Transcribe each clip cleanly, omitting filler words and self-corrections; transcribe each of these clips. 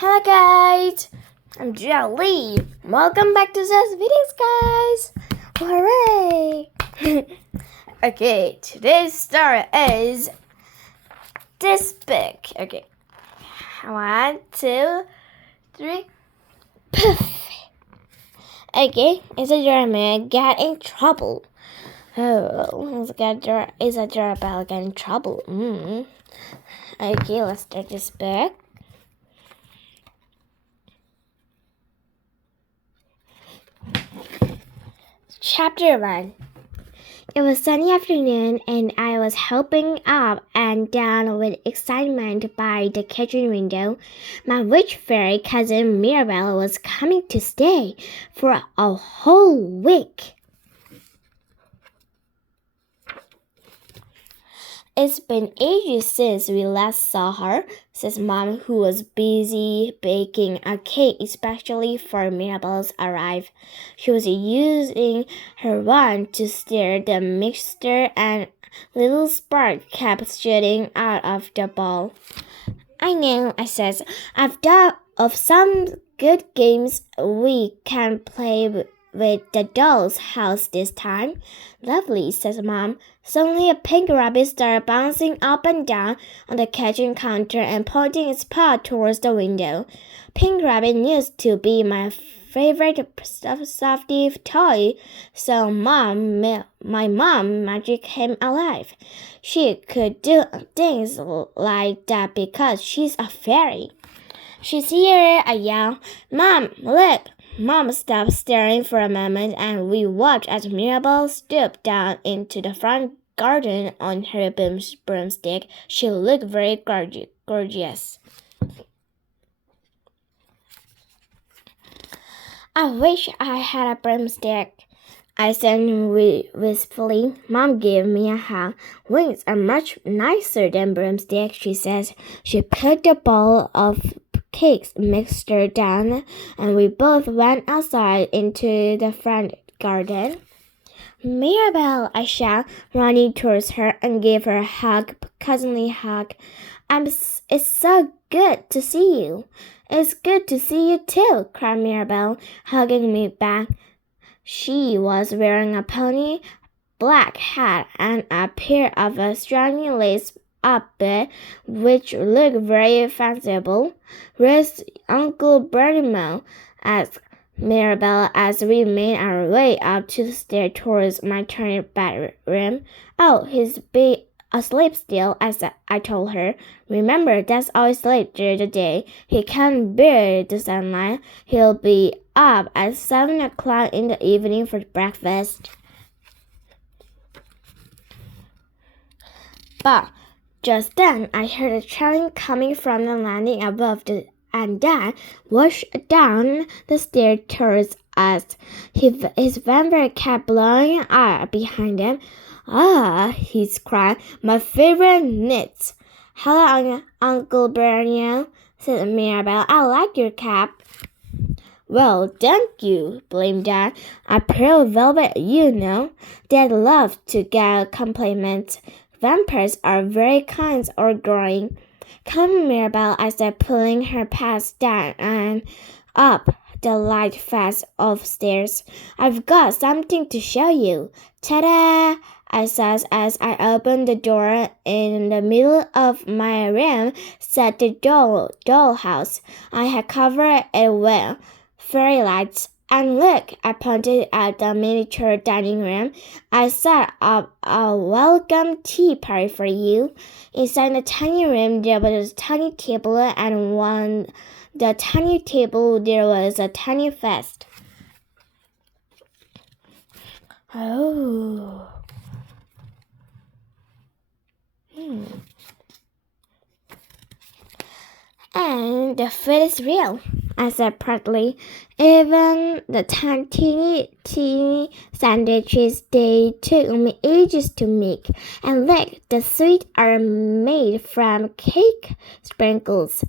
Hello guys, I'm Jelly. Welcome back to Z's videos, guys. Hooray! Okay, today's story is this book. Okay, 1, 2, 3. Poof. Okay, ISADORA MOON got in trouble. Oh, ISADORA Bell got in trouble. Okay, let's start this book. Chapter 1. It was sunny afternoon, and I was hopping up and down with excitement by the kitchen window. My witch fairy cousin Mirabelle was coming to stay for a whole week. It's been ages since we last saw her, says Mom, who was busy baking a cake especially for Mirabelle's arrival. She was using her wand to stir the mixture, and little spark kept shooting out of the bowl. I know, I says. I've thought of some good games we can play with the doll's house this time. Lovely, says Mom. Suddenly a pink rabbit started bouncing up and down on the kitchen counter and pointing its paw towards the window. Pink Rabbit used to be my favorite softy toy, so my mom magic him alive. She could do things like that because she's a fairy. She's here, I yelled. Mom, look! Mom stopped staring for a moment, and we watched as Mirabelle stooped down into the front garden on her broomstick. She looked very gorgeous. I wish I had a broomstick, I said wistfully. Mom gave me a hug. Wings are much nicer than broomsticks, she says. She put the bowl of cakes mixture down, and we both went outside into the front garden. Mirabelle, I shouted, running towards her and gave her a cousinly hug. It's so good to see you. It's good to see you too, cried Mirabelle, hugging me back. She was wearing a pony black hat and a pair of stringy lace up which looked very fanciful. Where's Uncle Bertimo? Asked Mirabelle as we made our way up to the stairs towards my tiny bedroom. Oh, he's asleep still, I told her. Remember, Dad's always late during the day. He can't bear the sunlight. He'll be up at 7 o'clock in the evening for breakfast. But just then, I heard a train coming from the landing above, and Dad rushed down the stairs towards us. His vampire kept blowing up behind him. Ah, he cried, my favorite knits. Hello, Uncle Bernie, said Mirabelle. I like your cap. Well, thank you, blamed Dad. A pearl velvet, you know. Dad loved to get compliments. Vampires are very kind or growing. Come, Mirabelle, I said, pulling her past Dad and up the light fast of stairs. I've got something to show you. Ta-da! I said as I opened the door. In the middle of my room sat the dollhouse. I had covered it with fairy lights. And look, I pointed at the miniature dining room. I set up a welcome tea party for you. Inside the tiny room there was a tiny table, and on the tiny table there was a tiny feast. Oh. And the food is real, I said proudly. Even the teeny sandwiches they took me ages to make. And look, the sweets are made from cake sprinkles.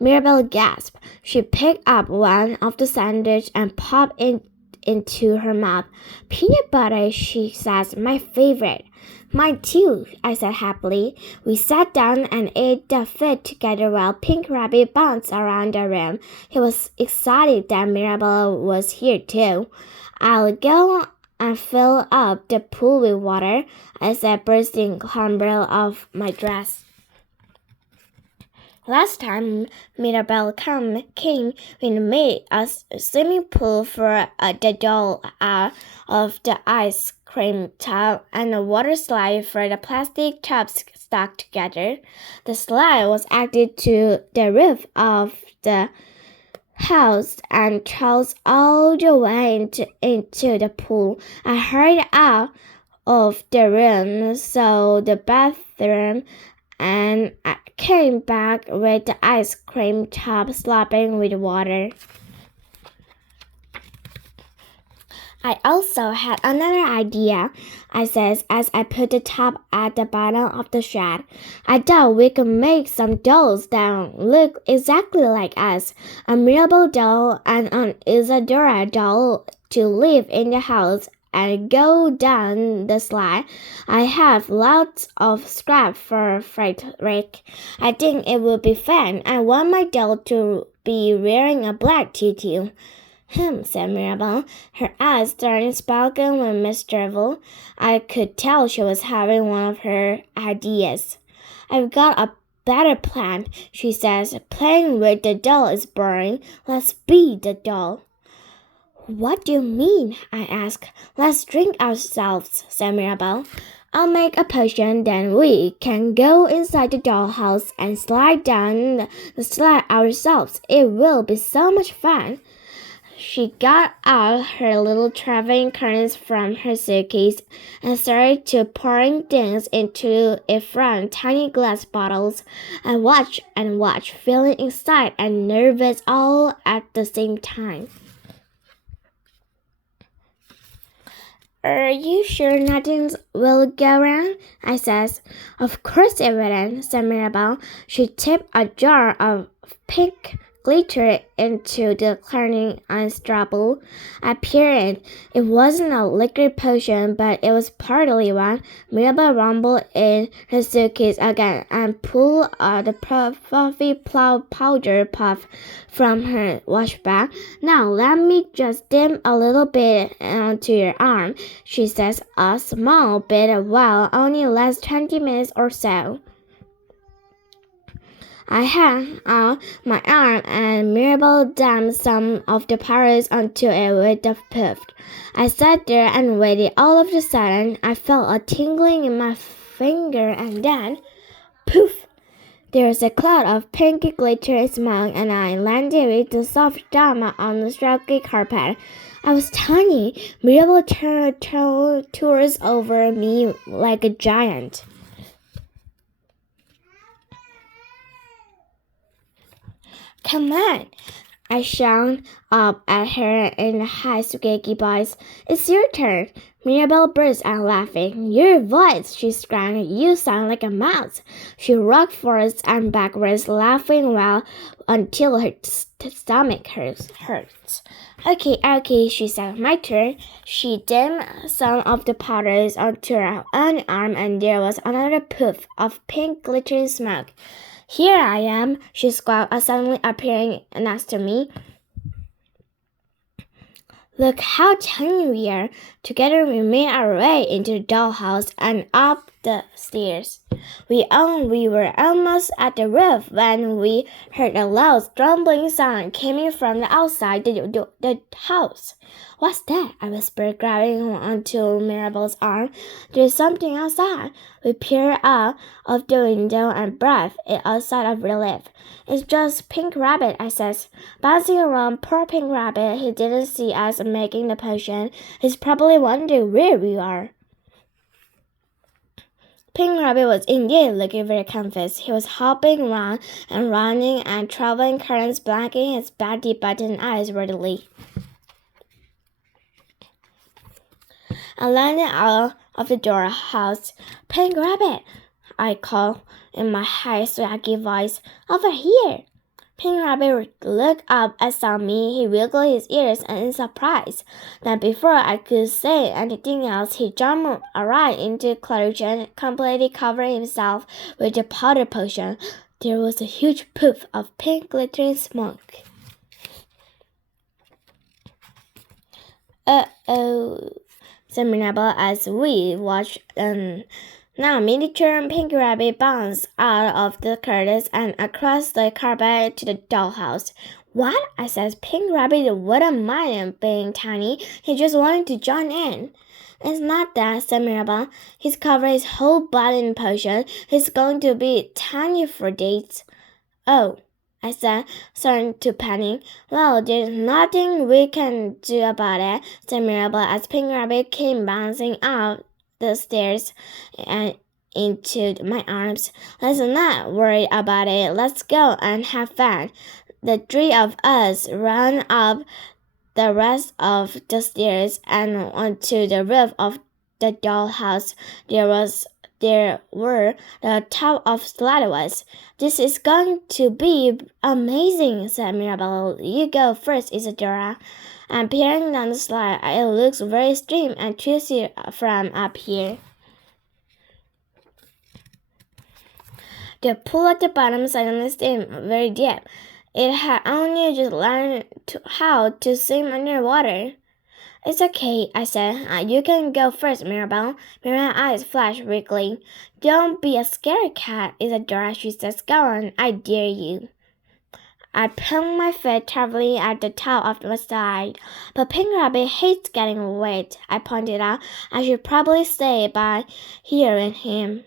Mirabelle gasped. She picked up one of the sandwiches and popped it into her mouth. Peanut butter, she says, my favorite. Mine too, I said happily. We sat down and ate the food together while Pink Rabbit bounced around the room. He was excited that Mirabelle was here too. I'll go and fill up the pool with water, I said, bursting the umbrella off my dress. Last time Mirabelle came, we made a swimming pool for the doll out of the ice cream tub and a water slide for the plastic tubs stuck together. The slide was added to the roof of the house and trowels all the way into the pool. I hurried out of the room, so the bathroom, and I came back with the ice cream tub slopping with water. I also had another idea, I said as I put the tub at the bottom of the shed. I thought we could make some dolls that look exactly like us, a Mirabelle doll and an Isadora doll to live in the house and go down the slide. I have lots of scrap for Frederick. I think it would be fun. I want my doll to be wearing a black tutu. Said Mirabelle, her eyes turning sparkling with mischief. I could tell she was having one of her ideas. I've got a better plan, she says. Playing with the doll is boring. Let's be the doll. What do you mean? I asked. Let's drink ourselves, said Mirabelle. I'll make a potion, then we can go inside the dollhouse and slide down the slide ourselves. It will be so much fun. She got out her little traveling curtains from her suitcase and started to pouring things into it from tiny glass bottles. I watched and watched, feeling excited and nervous all at the same time. Are you sure nothing will go wrong? I said. Of course it wouldn't, said Mirabelle. She tipped a jar of pink glitter into the cleaning ice trouble. I peered. It wasn't a liquid potion, but it was partly one. Mirabelle rumbled in her suitcase again and pulled the fluffy powder puff from her wash bag. Now let me just dip a little bit onto your arm, she says. A small bit while only lasts 20 minutes or so. I had out my arm and Mirabelle dumped some of the powders onto it with a puff. I sat there and waited. All of a sudden, I felt a tingling in my finger and then, poof! There was a cloud of pink glitter and smoke and I landed with the soft dama on the straggly carpet. I was tiny. Mirabelle towers over me like a giant. Come on, I shouted up at her in a high, squeaky voice. It's your turn. Mirabelle burst out laughing. Your voice, she screamed. You sound like a mouse. She rocked forwards and backwards, laughing until her stomach hurts. Okay, she said. My turn. She dipped some of the powders onto her own arm and there was another poof of pink glittering smoke. Here I am, she squawked, suddenly appearing next to me. Look how tiny we are. Together we made our way into the dollhouse and up the stairs. We were almost at the roof when we heard a loud rumbling sound coming from the outside the house. What's that? I whispered, grabbing onto Mirabelle's arm. There's something outside. We peered out of the window and breathed a sigh of relief. It's just Pink Rabbit, I said. Bouncing around, poor Pink Rabbit. He didn't see us making the potion. He's probably wondering where we are. Pink Rabbit was indeed looking very confused. He was hopping around and running and traveling currents, blinking his batty button eyes readily. I landed out of the doorhouse. Pink Rabbit, I called in my high, swaggy voice. Over here. Pink Rabbit looked up and saw me. He wiggled his ears in surprise. Then before I could say anything else, he jumped right into the cauldron, completely covering himself with the powder potion. There was a huge poof of pink glittering smoke. Uh-oh, said Mirabelle as we watched now miniature Pink Rabbit bounced out of the curtains and across the carpet to the dollhouse. What? I said. Pink Rabbit wouldn't mind being tiny. He just wanted to join in. It's not that, said Mirabelle. He's covered his whole body in potion. He's going to be tiny for days. Oh, I said, starting to panic. Well, there's nothing we can do about it, said Mirabelle as Pink Rabbit came bouncing out the stairs and into my arms. Let's not worry about it. Let's go and have fun. The three of us ran up the rest of the stairs and onto the roof of the dollhouse. There were the top of slide was. This is going to be amazing, said Mirabelle. You go first, Isadora. I'm peering down the slide. It looks very steep and twisty from up here. The pool at the bottom suddenly seemed very deep. It had only just learned how to swim underwater. It's okay, I said. You can go first, Mirabelle. Mirabelle's eyes flashed weakly. Don't be a scaredy cat, Isadora, she says. Go on, I dare you. I plunked my foot terribly at the top of the slide. But Pink Rabbit hates getting wet, I pointed out. I should probably stay by here with him.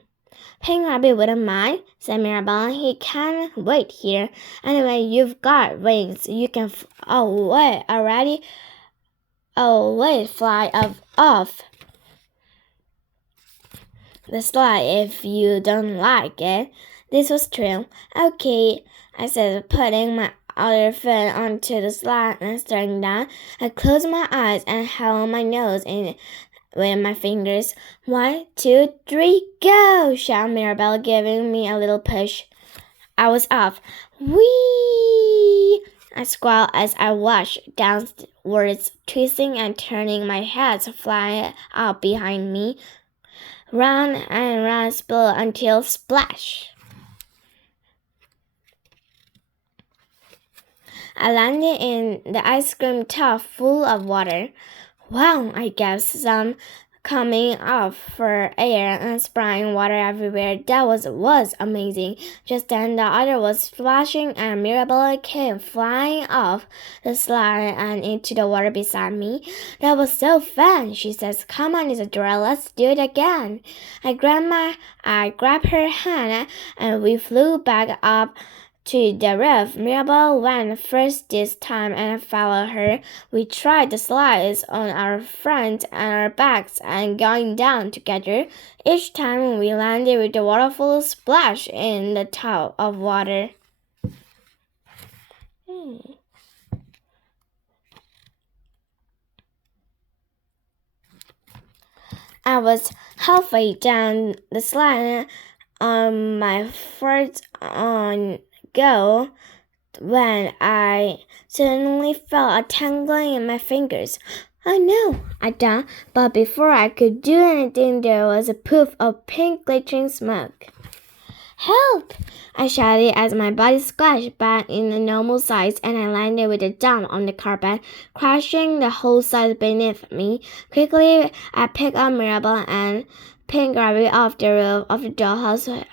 Pink Rabbit wouldn't mind, said Mirabelle. He can wait here. Anyway, you've got wings. You can fly off the slide if you don't like it. This was true. Okay, I said, putting my other foot onto the slide and staring down. I closed my eyes and held my nose in with my fingers. 1, 2, 3, go! Shouted Mirabelle, giving me a little push. I was off. Whee! I squalled as I watched downwards, twisting and turning, my head flying out behind me. Round and round spill until splash! I landed in the ice cream tub full of water. Wow, I gasped, some coming up for air and spraying water everywhere. That was amazing. Just then the other was splashing and Mirabelle came flying off the slide and into the water beside me. That was so fun, she says. Come on, Isadora, let's do it again. I grabbed her hand and we flew back up to the roof. Mirabelle went first this time and I followed her. We tried the slides on our front and our backs and going down together. Each time we landed with a waterfall splash in the tub of water. I was halfway down the slide on my first go when I suddenly felt a tingling in my fingers. Oh no, I thought, but before I could do anything, there was a poof of pink glittering smoke. Help! I shouted as my body splashed back in the normal size and I landed with a dump on the carpet, crashing the whole size beneath me. Quickly, I picked up Mirabelle and Pink Rabbit off the roof of the dollhouse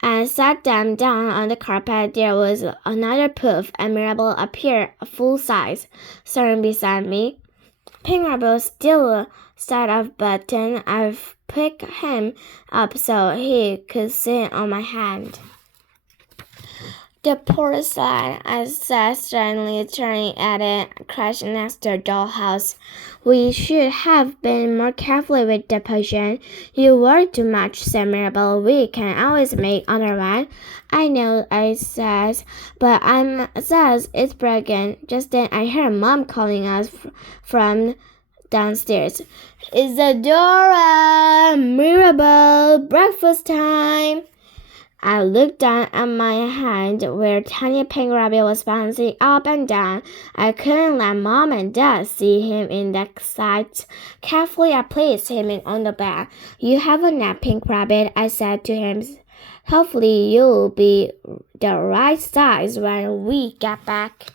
and sat them down on the carpet. There was another poof, and Mirabelle appeared full size, standing beside me. Pink Rabbit still sat up, but then I picked him up so he could sit on my hand. The poor slide, I said, suddenly turning at it, crashed next to the dollhouse. We should have been more careful with the potion. You work too much, said Mirabelle. We can always make another one. I know, I says, but says it's broken. Just then I heard Mom calling us from downstairs. Isadora, Mirabelle, breakfast time. I looked down at my hand where Tiny Pink Rabbit was bouncing up and down. I couldn't let Mom and Dad see him in that sight. Carefully, I placed him on the bed. You have a nap, Pink Rabbit, I said to him. Hopefully, you'll be the right size when we get back.